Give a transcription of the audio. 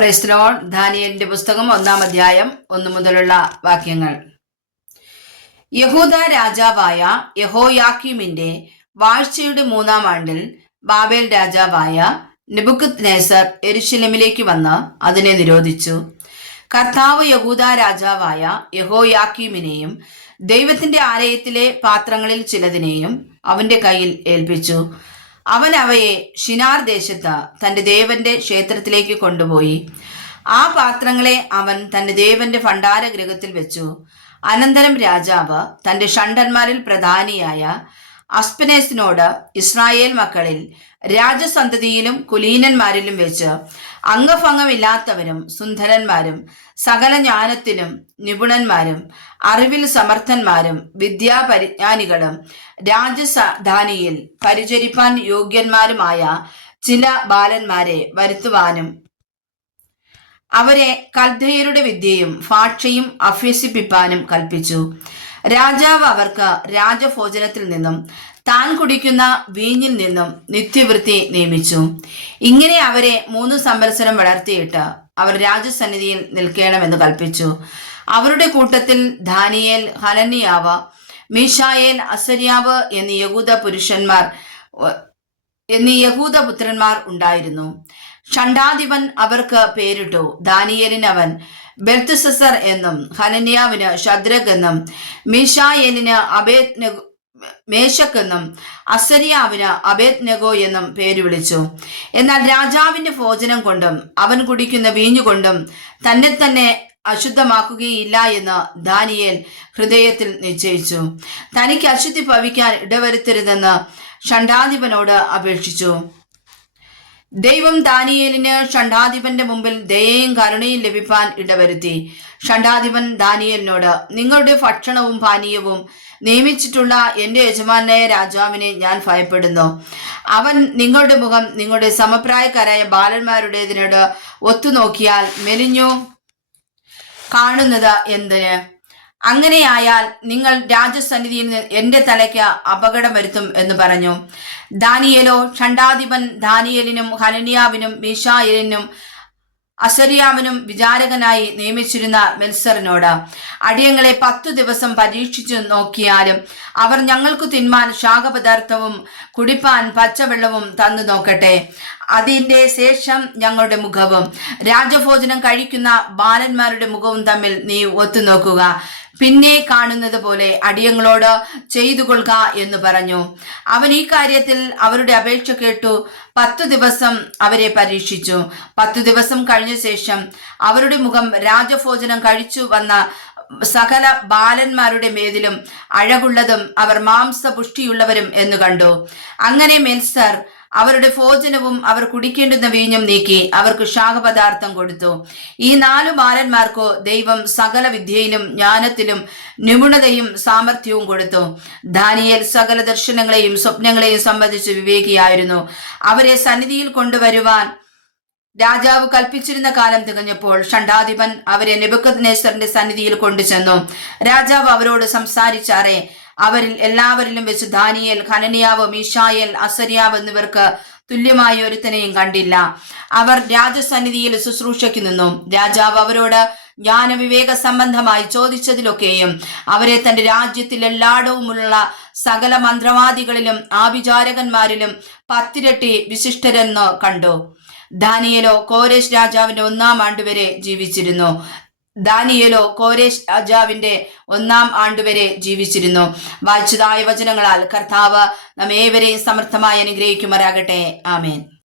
Praise the Lord. ദാനിയേലിന്റെ പുസ്തകം 1-ാം അധ്യായം 1 മുതലുള്ള വാക്യങ്ങൾ. യഹൂദ രാജാവായ യഹോയാക്കീമിന്റെ വാഴ്ചയുടെ 3-ാം ആണ്ടിൽ ബാബേൽ രാജാവായ നെബൂഖദ്നേസർ യെരൂശലേമിലേക്ക് വന്ന് അതിനെ നിരോധിച്ചു. കർത്താവ് യഹൂദ രാജാവായ യഹോയാക്കീമിനെയും ദൈവത്തിന്റെ ആലയത്തിലെ പാത്രങ്ങളിൽ ചിലതിനെയും അവന്റെ കയ്യിൽ ഏൽപ്പിച്ചു. അവൻ അവയെ ഷിനാർ ദേശത്ത് തന്റെ ദേവന്റെ ക്ഷേത്രത്തിലേക്ക് കൊണ്ടുപോയി. ആ പാത്രങ്ങളെ അവൻ തന്റെ ദേവന്റെ ഭണ്ഡാരഗൃഹത്തിൽ വെച്ചു. അനന്തരം രാജാവ് തന്റെ ഷണ്ഡന്മാരിൽ പ്രധാനിയായ അസ്പെനേസിനോട് ഇസ്രായേൽ മക്കളിൽ രാജസന്തതിയിലും കുലീനന്മാരിലും വെച്ച് അംഗഭംഗമില്ലാത്തവരും സുന്ദരന്മാരും സകല ജ്ഞാനത്തിലും നിപുണന്മാരും അറിവിൽ സമർത്ഥന്മാരും വിദ്യാപരിജ്ഞാനികളും രാജധാനിയിൽ പരിചരിപ്പാൻ യോഗ്യന്മാരുമായ ചില ബാലന്മാരെ വരുത്തുവാനും അവരെ കൽദയരുടെ വിദ്യയും ഭാഷയും അഭ്യസിപ്പിപ്പാനും കൽപ്പിച്ചു. രാജാവ് അവർക്ക് രാജഭോജനത്തിൽ നിന്നും താൻ കുടിക്കുന്ന വീഞ്ഞിൽ നിന്നും നിത്യവൃത്തി നിയമിച്ചു. ഇങ്ങനെ അവരെ 3 സംവത്സരം വളർത്തിയിട്ട് അവർ രാജസന്നിധിയിൽ നിൽക്കണമെന്ന് കൽപ്പിച്ചു. അവരുടെ കൂട്ടത്തിൽ ദാനിയേൽ, ഹനന്യാവ്, മീശായേൽ, അസര്യാവ് എന്നീ യഹൂദപുത്രന്മാർ ഉണ്ടായിരുന്നു. ഷണ്ഡാധിപൻ അവർക്ക് പേരിട്ടു. ദാനിയേലിന് അവൻ ബെൽത്ത്ശസ്സർ എന്നും ഹനന്യാവിന് ശദ്രക് എന്നും മീശായേലിന് മേശക് എന്നും അസര്യാവിന് അബേദ്നെഗോ എന്നും പേര് വിളിച്ചു. എന്നാൽ രാജാവിന്റെ ഭോജനം കൊണ്ടും അവൻ കുടിക്കുന്ന വീഞ്ഞുകൊണ്ടും തന്നെ അശുദ്ധമാക്കുകയില്ല എന്ന് ദാനിയേൽ ഹൃദയത്തിൽ നിശ്ചയിച്ചു. തനിക്ക് അശുദ്ധി ഭവിക്കാൻ ഇടവരുത്തരുതെന്ന് ഷണ്ഡാധിപനോട് അപേക്ഷിച്ചു. ദൈവം ദാനിയേലിന് ഷണ്ഡാധിപന്റെ മുമ്പിൽ ദയയും കരുണയും ലഭിപ്പാൻ ഇടവരുത്തി. ഷണ്ഡാധിപൻ ദാനിയേലിനോട്, നിങ്ങളുടെ ഭക്ഷണവും പാനീയവും നിയമിച്ചിട്ടുള്ള എന്റെ യജമാനായ രാജാവിനെ ഞാൻ ഭയപ്പെടുന്നു. അവൻ നിങ്ങളുടെ മുഖം നിങ്ങളുടെ സമപ്രായക്കാരായ ബാലന്മാരുടേതിനോട് ഒത്തുനോക്കിയാൽ മെലിഞ്ഞു കാണുന്നത് എന്തിന്? അങ്ങനെയായാൽ നിങ്ങൾ രാജസന്നിധിയിൽ എന്റെ തലയ്ക്ക് അപകടം വരുത്തും എന്ന് പറഞ്ഞു. ദാനിയേലോ ഷണ്ഡാധിപൻ ദാനിയേലിനും ഹനന്യാവിനും മീശായേലിനും അസര്യാവിനും വിചാരകനായി നിയമിച്ചിരുന്ന മെൽസറിനോട്, അടിയങ്ങളെ 10 ദിവസം പരീക്ഷിച്ചു നോക്കിയാലും അവർ ഞങ്ങൾക്ക് തിന്മാൻ ശാഖപദാർത്ഥവും കുടിപ്പാൻ പച്ചവെള്ളവും തന്നു നോക്കട്ടെ. അതിന്റെ ശേഷം ഞങ്ങളുടെ മുഖവും രാജഭോജനം കഴിക്കുന്ന ബാലന്മാരുടെ മുഖവും തമ്മിൽ നീ ഒത്തുനോക്കുക. പിന്നെ കാണുന്നത് പോലെ അടിയങ്ങളോട് ചെയ്തു കൊള്ളുക എന്ന് പറഞ്ഞു. അവൻ ഈ കാര്യത്തിൽ അവരുടെ അപേക്ഷ കേട്ടു 10 ദിവസം അവരെ പരീക്ഷിച്ചു. 10 ദിവസം കഴിഞ്ഞ ശേഷം അവരുടെ മുഖം രാജഭോജനം കഴിച്ചു വന്ന സകല ബാലന്മാരുടെ മേതിലും അഴകുള്ളതും അവർ മാംസപുഷ്ടിയുള്ളവരും എന്ന് കണ്ടു. അങ്ങനെ മെൽസർ അവരുടെ ഭോജനവും അവർ കുടിക്കേണ്ടുന്ന വീഞ്ഞും നീക്കി അവർക്ക് ശാഖപദാർത്ഥം കൊടുത്തു. ഈ 4 ബാലന്മാർക്കോ ദൈവം സകല വിദ്യയിലും ജ്ഞാനത്തിലും നിപുണതയും സാമർഥ്യവും കൊടുത്തു. ദാനിയേൽ സകല ദർശനങ്ങളെയും സ്വപ്നങ്ങളെയും സംബന്ധിച്ച് വിവേകിയായിരുന്നു. അവരെ സന്നിധിയിൽ കൊണ്ടുവരുവാൻ രാജാവ് കൽപ്പിച്ചിരുന്ന കാലം തികഞ്ഞപ്പോൾ ഷണ്ഡാധിപൻ അവരെ നെബൂഖദ്നേസറിന്റെ സന്നിധിയിൽ കൊണ്ടുചെന്നു. രാജാവ് അവരോട് സംസാരിച്ചാറേ അവരിൽ എല്ലാവരിലും വെച്ച് ദാനിയേൽ, ഹനന്യാവ്, മീശായേൽ, അസര്യാവ് എന്നിവർക്ക് തുല്യമായ ഒരുത്തനെയും കണ്ടില്ല. അവർ രാജസന്നിധിയിൽ ശുശ്രൂഷയ്ക്ക് നിന്നു. രാജാവ് അവരോട് ജ്ഞാനവിവേക സംബന്ധമായി ചോദിച്ചതിലൊക്കെയും അവരെ തന്റെ രാജ്യത്തിൽ എല്ലായിടവുമുള്ള സകല മന്ത്രവാദികളിലും ആഭിചാരകന്മാരിലും 10 ഇരട്ടി വിശിഷ്ടരെന്ന് കണ്ടു. ദാനിയേലോ കോരേശ് രാജാവിന്റെ 1-ാം ആണ്ടുവരെ ജീവിച്ചിരുന്നു. വായിച്ചതായ വചനങ്ങളാൽ കർത്താവ് നമ്മേവരെയും സമർത്ഥമായി അനുഗ്രഹിക്കുമാറാകട്ടെ. ആമേൻ.